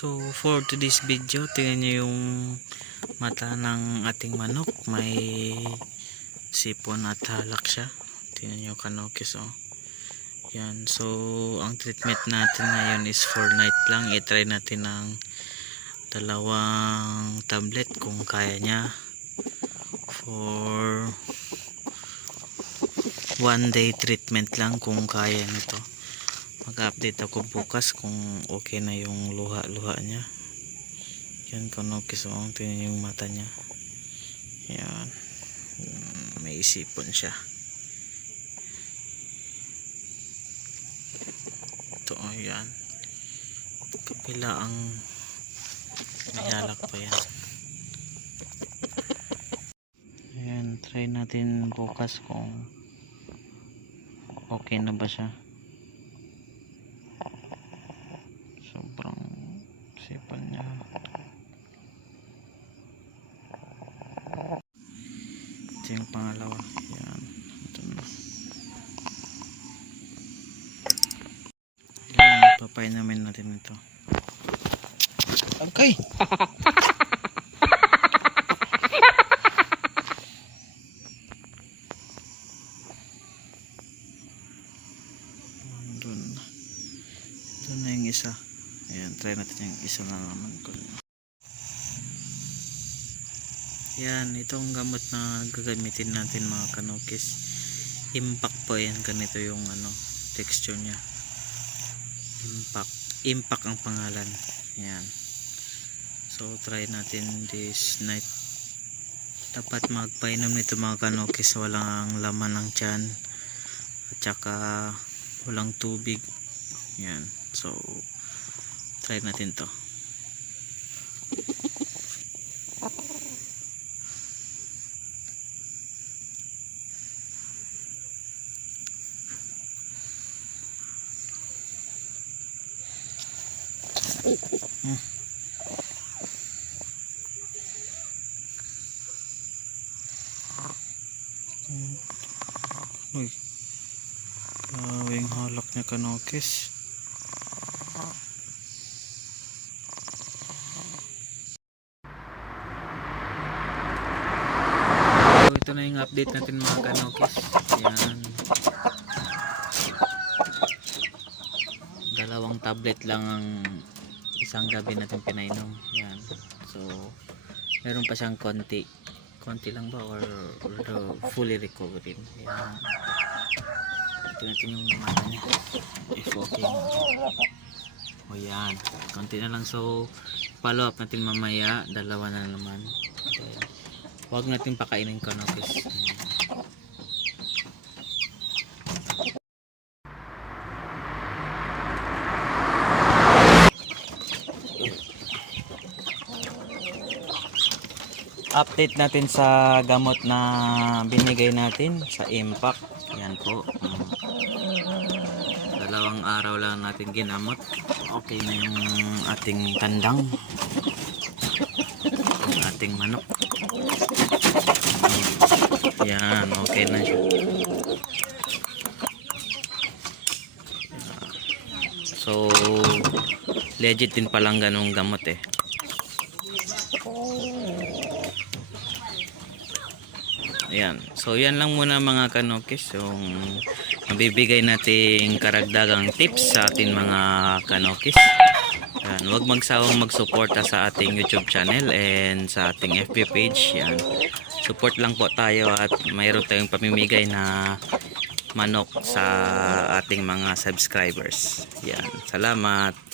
So for today's video, tingnan nyo yung mata ng ating manok. May sipon at halak siya. Tingnan nyo kanokis oh. Yan. So ang treatment natin ngayon is for night lang. I-try natin ng dalawang tablet kung kaya niya. For one day treatment lang kung kaya nito mag-update ako bukas kung okay na yung luha-luha niya. Yan kanokis oh tingnan yung mata niya. Yan may isipon siya. Ito oh yan kapila ang may halak pa yan. Ayan try natin bukas kung okay na ba siya sipal niya. Ito yung pangalawa. Yan. Ito na. Yan papay namin natin ito. Okay doon doon na yung isa ayan try natin yung isa na naman yan itong gamot na gagamitin natin mga kanokis impact po yan. Ganito yung ano texture nya impact impact ang pangalan. Yan so try natin this night. Dapat magpainom nito mga kanokis. Walang laman ng tiyan. At saka walang tubig. Yan so try natin to Hmm. Uy. Grabe yung halak niya kanokis. Ito na yung update natin mga kanokis. Yan. Dalawang tablet lang ang isang gabi natin pinainom. Yan. So, meron pa siyang konti. Konti lang ba or, or fully recovered? Yan. Ito natin yung mata niya. If okay. O yan. Konti na lang. So, follow up natin mamaya. Dalawa na naman. Okay. Huwag natin pakainin kanokis. Ayan. update natin sa gamot na binigay natin sa impact yan po Mm. dalawang araw lang natin ginamot okay na yung ating tandang ating manok yan okay na siya so legit din palang ganong gamot eh Ayan. So, yan lang muna mga kanokis. Yung mabibigay nating karagdagang tips sa ating mga kanokis. Ayan. Huwag magsawang magsuporta sa ating YouTube channel and sa ating FB page. Yan. Support lang po tayo at mayroon tayong pamimigay na manok sa ating mga subscribers. Yan. Salamat.